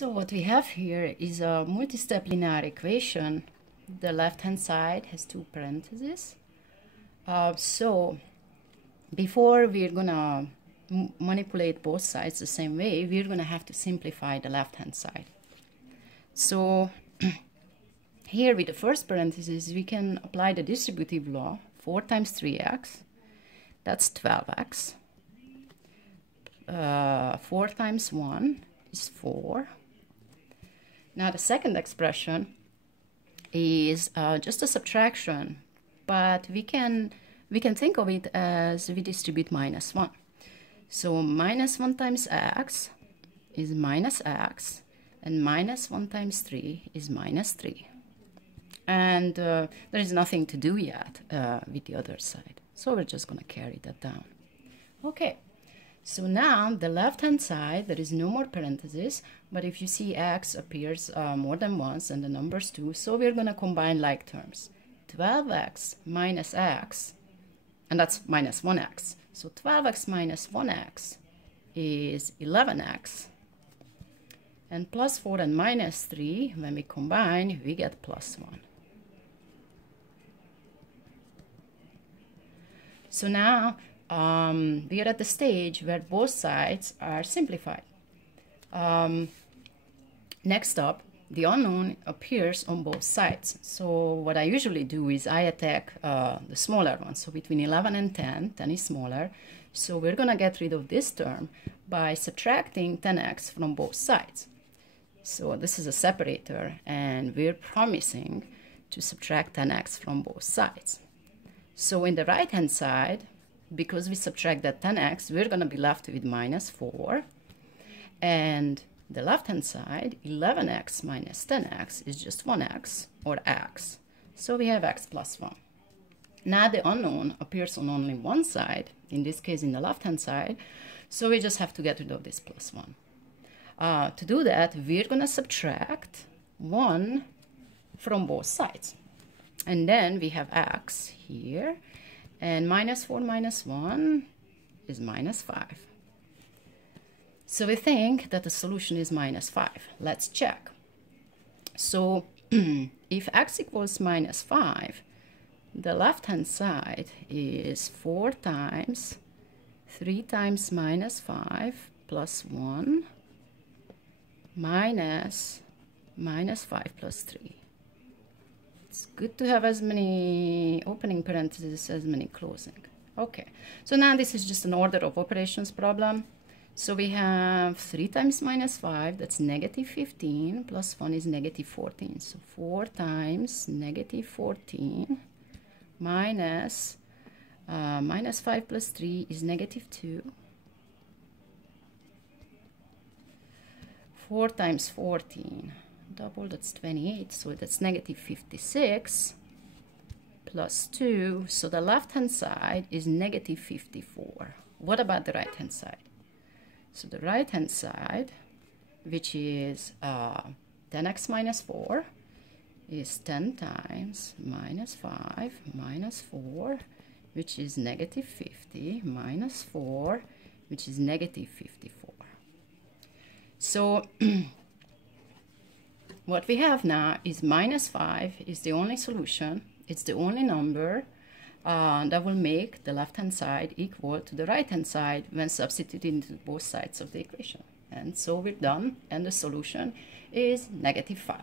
So what we have here is a multi-step linear equation. The left-hand side has two parentheses. So before we're gonna manipulate both sides the same way, we're gonna have to simplify the left-hand side. So here with the first parenthesis, we can apply the distributive law. 4 times 3x, that's 12x. 4 times 1 is 4. Now the second expression is just a subtraction, but we can think of it as we distribute minus 1. So minus 1 times x is minus x, and minus 1 times 3 is minus 3. And there is nothing to do yet with the other side. So we're just going to carry that down. Okay, so now the left-hand side, there is no more parentheses, but if you see x appears more than once and the numbers too, so we're going to combine like terms. 12x minus x, and that's minus 1x. So 12x minus 1x is 11x. And plus 4 and minus 3, when we combine, we get plus 1. So now we are at the stage where both sides are simplified. Next up, the unknown appears on both sides. So what I usually do is I attack the smaller one. So between 11 and 10, 10 is smaller. So we're going to get rid of this term by subtracting 10x from both sides. So this is a separator, and we're promising to subtract 10x from both sides. So in the right-hand side, because we subtract that 10x, we're going to be left with minus 4. And the left-hand side, 11x minus 10x is just 1x, or x. So we have x plus 1. Now the unknown appears on only one side, in this case in the left-hand side, so we just have to get rid of this plus 1. To do that, we're going to subtract 1 from both sides. And then we have x here, and minus 4 minus 1 is minus 5. So we think that the solution is minus 5. Let's check. So if x equals minus 5, the left-hand side is 4 times 3 times minus 5 plus 1 minus 5 plus 3. It's good to have as many opening parentheses as many closing. Okay, so now this is just an order of operations problem. So we have 3 times minus 5, that's negative 15, plus 1 is negative 14. So 4 times negative 14 minus 5 plus 3 is negative 2. 4 times 14, double, that's 28, so that's negative 56 plus 2, so the left-hand side is negative 54. What about the right-hand side? So the right-hand side, which is 10x minus 4, is 10 times minus 5 minus 4, which is negative 50, minus 4, which is negative 54. So what we have now is minus 5 is the only solution. It's the only number that will make the left-hand side equal to the right-hand side when substituted into both sides of the equation. And so we're done, and the solution is negative 5.